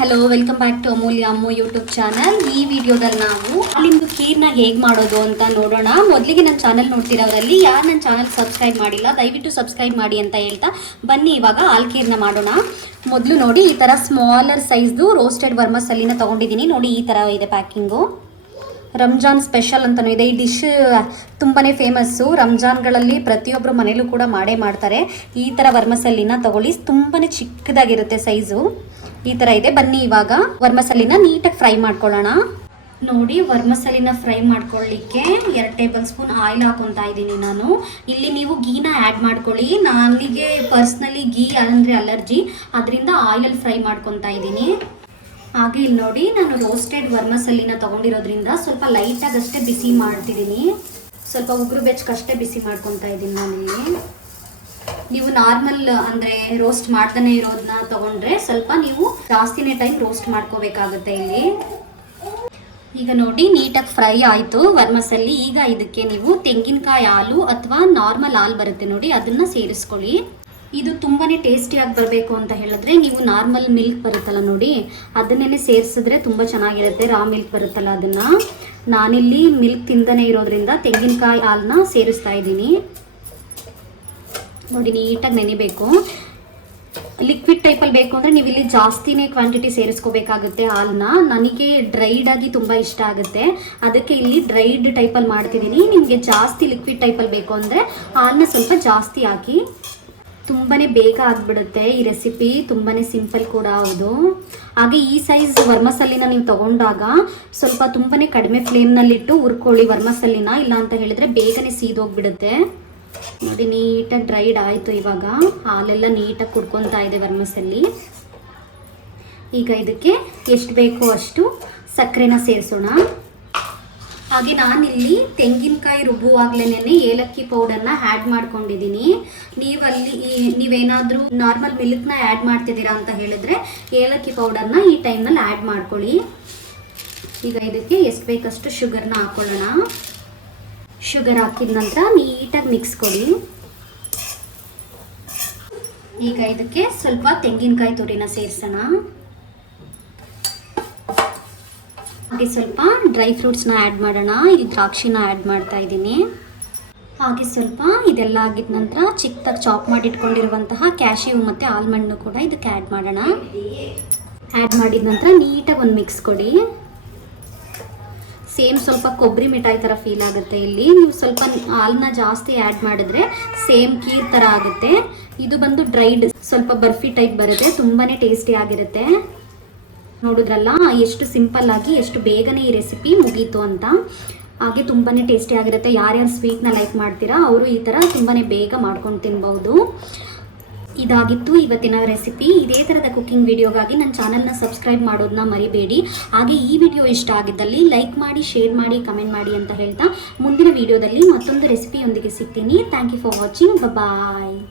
Hello welcome back to Amulya Ammu YouTube channel. ಈ ವಿಡಿಯೋದಲ್ಲಿ ನಾವು ಅಲ್ಲಿಂದು ಖೀರ್ನ ಹೇಗೆ ಮಾಡೋದು ಅಂತ ನೋಡೋಣ. ಮೊದಲಿಗೆ ನನ್ನ ಚಾನಲ್ ನೋಡ್ತಿರೋರಲ್ಲಿ ಯಾರು ನನ್ನ ಚಾನಲ್ ಸಬ್ಸ್ಕ್ರೈಬ್ ಮಾಡಿಲ್ಲ ದಯವಿಟ್ಟು ಸಬ್ಸ್ಕ್ರೈಬ್ ಮಾಡಿ ಅಂತ ಹೇಳ್ತಾ ಬನ್ನಿ ಇವಾಗ ಹಾಲು ಖೀರ್ನ ಮಾಡೋಣ. ಮೊದಲು ನೋಡಿ ಈ ಥರ ಸ್ಮಾಲರ್ ಸೈಜ್ದು ರೋಸ್ಟೆಡ್ ವರ್ಮಸಲ್ಲಿನ ತೊಗೊಂಡಿದ್ದೀನಿ. ನೋಡಿ ಈ ಥರ ಇದೆ ಪ್ಯಾಕಿಂಗು. ರಂಜಾನ್ ಸ್ಪೆಷಲ್ ಅಂತಲೂ ಇದೆ. ಈ ಡಿಶ್ ತುಂಬಾ ಫೇಮಸ್ಸು. ರಂಜಾನ್ಗಳಲ್ಲಿ ಪ್ರತಿಯೊಬ್ಬರು ಮನೇಲೂ ಕೂಡ ಮಾಡೇ ಮಾಡ್ತಾರೆ. ಈ ಥರ ವರ್ಮಸಲ್ಲಿನ ತಗೊಳ್ಳಿ, ತುಂಬಾ ಚಿಕ್ಕದಾಗಿರುತ್ತೆ ಸೈಜು. ಈ ಥರ ಇದೆ. ಬನ್ನಿ ಇವಾಗ ವರ್ಮಸಲ್ಲಿನ ನೀಟಾಗಿ ಫ್ರೈ ಮಾಡ್ಕೊಳ್ಳೋಣ. ನೋಡಿ ವರ್ಮಸಲ್ಲಿನ ಫ್ರೈ ಮಾಡ್ಕೊಳ್ಳಿಕ್ಕೆ 2 ಟೇಬಲ್ ಸ್ಪೂನ್ ಆಯಿಲ್ ಹಾಕೊತಾ ಇದ್ದೀನಿ ನಾನು. ಇಲ್ಲಿ ನೀವು ಗೀನ ಆ್ಯಡ್ ಮಾಡ್ಕೊಳ್ಳಿ. ನನಗೆ ಪರ್ಸ್ನಲಿ ಗೀ ಅಂದರೆ ಅಲರ್ಜಿ, ಅದರಿಂದ ಆಯಿಲಲ್ಲಿ ಫ್ರೈ ಮಾಡ್ಕೊತಾ ಇದ್ದೀನಿ. ಹಾಗೆ ಇಲ್ಲಿ ನೋಡಿ ನಾನು ರೋಸ್ಟೆಡ್ ವರ್ಮಸಲ್ಲಿನ ತೊಗೊಂಡಿರೋದ್ರಿಂದ ಸ್ವಲ್ಪ ಲೈಟಾಗಿ ಅಷ್ಟೇ ಬಿಸಿ ಮಾಡ್ತಿದ್ದೀನಿ. ಸ್ವಲ್ಪ ಉಗುರು ಬೆಚ್ಚಕಷ್ಟೇ ಬಿಸಿ ಮಾಡ್ಕೊತಾ ಇದ್ದೀನಿ ನಾನಿಲ್ಲಿ. ನೀವು ನಾರ್ಮಲ್ ಅಂದರೆ ರೋಸ್ಟ್ ಮಾಡ್ತಾನೆ ಇರೋದನ್ನ ತೊಗೊಂಡ್ರೆ ಸ್ವಲ್ಪ ನೀವು ಜಾಸ್ತಿನೇ ಟೈಮ್ ರೋಸ್ಟ್ ಮಾಡ್ಕೋಬೇಕಾಗುತ್ತೆ ಇಲ್ಲಿ. ಈಗ ನೋಡಿ ನೀಟಾಗಿ ಫ್ರೈ ಆಯಿತು ವರ್ಮಸಲ್ಲಿ. ಈಗ ಇದಕ್ಕೆ ನೀವು ತೆಂಗಿನಕಾಯಿ ಹಾಲು ಅಥವಾ ನಾರ್ಮಲ್ ಹಾಲು ಬರುತ್ತೆ ನೋಡಿ, ಅದನ್ನು ಸೇರಿಸ್ಕೊಳ್ಳಿ. ಇದು ತುಂಬಾ ಟೇಸ್ಟಿಯಾಗಿ ಬರಬೇಕು ಅಂತ ಹೇಳಿದ್ರೆ ನೀವು ನಾರ್ಮಲ್ ಮಿಲ್ಕ್ ಬರುತ್ತಲ್ಲ ನೋಡಿ, ಅದನ್ನೇ ಸೇರಿಸಿದ್ರೆ ತುಂಬ ಚೆನ್ನಾಗಿರುತ್ತೆ. ರಾ ಮಿಲ್ಕ್ ಬರುತ್ತಲ್ಲ ಅದನ್ನು. ನಾನಿಲ್ಲಿ ಮಿಲ್ಕ್ ತಿಂದನೇ ಇರೋದ್ರಿಂದ ತೆಂಗಿನಕಾಯಿ ಹಾಲನ್ನ ಸೇರಿಸ್ತಾ ಇದ್ದೀನಿ. ನೋಡಿ ನೀಟಾಗಿ ನೆನೆಬೇಕು. ಲಿಕ್ವಿಡ್ ಟೈಪಲ್ಲಿ ಬೇಕು ಅಂದರೆ ನೀವು ಇಲ್ಲಿ ಜಾಸ್ತಿನೇ ಕ್ವಾಂಟಿಟಿ ಸೇರಿಸ್ಕೋಬೇಕಾಗುತ್ತೆ ಹಾಲನ್ನ. ನನಗೆ ಡ್ರೈಡ್ ಆಗಿ ತುಂಬ ಇಷ್ಟ ಆಗುತ್ತೆ, ಅದಕ್ಕೆ ಇಲ್ಲಿ ಡ್ರೈಡ್ ಟೈಪಲ್ಲಿ ಮಾಡ್ತಿದ್ದೀನಿ. ನಿಮಗೆ ಜಾಸ್ತಿ ಲಿಕ್ವಿಡ್ ಟೈಪಲ್ಲಿ ಬೇಕು ಅಂದರೆ ಹಾಲನ್ನ ಸ್ವಲ್ಪ ಜಾಸ್ತಿ ಹಾಕಿ. ತುಂಬಾ ಬೇಗ ಆಗಿಬಿಡುತ್ತೆ ಈ ರೆಸಿಪಿ, ತುಂಬಾ ಸಿಂಪಲ್ ಕೂಡ ಹೌದು. ಹಾಗೆ ಈ ಸೈಜ್ ವರ್ಮಸಲ್ಲಿನ ನೀವು ತೊಗೊಂಡಾಗ ಸ್ವಲ್ಪ ತುಂಬಾ ಕಡಿಮೆ ಫ್ಲೇಮ್ನಲ್ಲಿಟ್ಟು ಹುರ್ಕೊಳ್ಳಿ ವರ್ಮಸಲ್ಲಿನ, ಇಲ್ಲ ಅಂತ ಹೇಳಿದರೆ ಬೇಗನೆ ಸೀದೋಗ್ಬಿಡುತ್ತೆ. ನೋಡಿ ನೀಟಾಗಿ ಡ್ರೈಡ್ ಆಯಿತು. ಇವಾಗ ಹಾಲೆಲ್ಲ ನೀಟಾಗಿ ಕುಡ್ಕೊತಾ ಇದೆ ವರ್ಮಸಲ್ಲಿ. ಈಗ ಇದಕ್ಕೆ ಎಷ್ಟು ಬೇಕೋ ಅಷ್ಟು ಸಕ್ಕರೆನ ಸೇರಿಸೋಣ. ಹಾಗೆ ನಾನಿಲ್ಲಿ ತೆಂಗಿನಕಾಯಿ ರುಬ್ಬುವಾಗಲೇ ಏಲಕ್ಕಿ ಪೌಡರ್ನ ಆ್ಯಡ್ ಮಾಡ್ಕೊಂಡಿದ್ದೀನಿ. ನೀವೇನಾದರೂ ನಾರ್ಮಲ್ ಮಿಲ್ಕ್ನ ಆ್ಯಡ್ ಮಾಡ್ತಿದ್ದೀರಾ ಅಂತ ಹೇಳಿದ್ರೆ ಏಲಕ್ಕಿ ಪೌಡರ್ನ ಈ ಟೈಮ್ನಲ್ಲಿ ಆ್ಯಡ್ ಮಾಡ್ಕೊಳ್ಳಿ. ಈಗ ಇದಕ್ಕೆ ಎಷ್ಟು ಬೇಕಷ್ಟು ಶುಗರ್ನ ಹಾಕ್ಕೊಳ್ಳೋಣ. ಶುಗರ್ ಹಾಕಿದ ನಂತರ ನೀಟಾಗಿ ಮಿಕ್ಸ್ ಕೊಡಿ. ಈಗ ಇದಕ್ಕೆ ಸ್ವಲ್ಪ ತೆಂಗಿನಕಾಯಿ ತುರಿನ ಸೇರಿಸೋಣ. ಹಾಗೆ ಸ್ವಲ್ಪ ಡ್ರೈ ಫ್ರೂಟ್ಸ್ನ ಆ್ಯಡ್ ಮಾಡೋಣ. ಇಲ್ಲಿ ದ್ರಾಕ್ಷಿನ ಆ್ಯಡ್ ಮಾಡ್ತಾ ಇದ್ದೀನಿ. ಹಾಗೆ ಸ್ವಲ್ಪ ಇದೆಲ್ಲ ಆಗಿದ ನಂತರ ಚಿಕ್ಕದಾಗಿ ಚಾಪ್ ಮಾಡಿ ಇಟ್ಕೊಂಡಿರುವಂತಹ ಕ್ಯಾಶ್ಯೂ ಮತ್ತು ಆಲ್ಮಂಡ್ನು ಕೂಡ ಇದಕ್ಕೆ ಆ್ಯಡ್ ಮಾಡೋಣ. ಆ್ಯಡ್ ಮಾಡಿದ ನಂತರ ನೀಟಾಗಿ ಒಂದು ಮಿಕ್ಸ್ ಕೊಡಿ. ಸೇಮ್ ಸ್ವಲ್ಪ ಕೊಬ್ಬರಿ ಮಿಠಾಯಿ ಥರ ಫೀಲ್ ಆಗುತ್ತೆ. ಇಲ್ಲಿ ನೀವು ಸ್ವಲ್ಪ ಹಾಲನ್ನ ಜಾಸ್ತಿ ಆ್ಯಡ್ ಮಾಡಿದ್ರೆ ಸೇಮ್ ಖೀರ್ ಥರ ಆಗುತ್ತೆ. ಇದು ಬಂದು ಡ್ರೈಡ್ ಸ್ವಲ್ಪ ಬರ್ಫಿ ಟೈಪ್ ಬರುತ್ತೆ, ತುಂಬಾ ಟೇಸ್ಟಿ ಆಗಿರುತ್ತೆ. ನೋಡಿದ್ರಲ್ಲ ಎಷ್ಟು ಸಿಂಪಲ್ ಆಗಿ ಎಷ್ಟು ಬೇಗನೆ ಈ ರೆಸಿಪಿ ಮುಗೀತು ಅಂತ. ಹಾಗೆ ತುಂಬಾ ಟೇಸ್ಟಿ ಆಗಿರುತ್ತೆ. ಯಾರ್ಯಾರು ಸ್ವೀಟ್ನ ಲೈಕ್ ಮಾಡ್ತೀರಾ ಅವರು ಈ ಥರ ತುಂಬಾ ಬೇಗ ಮಾಡ್ಕೊಂಡು ತಿನ್ಬೋದು. ಇದಾಗಿತ್ತು ಇವತ್ತಿನ ರೆಸಿಪಿ. ಇದೇ ಥರದ ಕುಕ್ಕಿಂಗ್ ವಿಡಿಯೋಗಾಗಿ ನನ್ನ ಚಾನಲ್ನ ಸಬ್ಸ್ಕ್ರೈಬ್ ಮಾಡೋದನ್ನ ಮರಿಬೇಡಿ. ಹಾಗೆ ಈ ವಿಡಿಯೋ ಇಷ್ಟ ಆಗಿದ್ದಲ್ಲಿ ಲೈಕ್ ಮಾಡಿ, ಶೇರ್ ಮಾಡಿ, ಕಮೆಂಟ್ ಮಾಡಿ ಅಂತ ಹೇಳ್ತಾ ಮುಂದಿನ ವಿಡಿಯೋದಲ್ಲಿ ಮತ್ತೊಂದು ರೆಸಿಪಿಯೊಂದಿಗೆ ಸಿಗ್ತೀನಿ. Thank you for watching. Bye.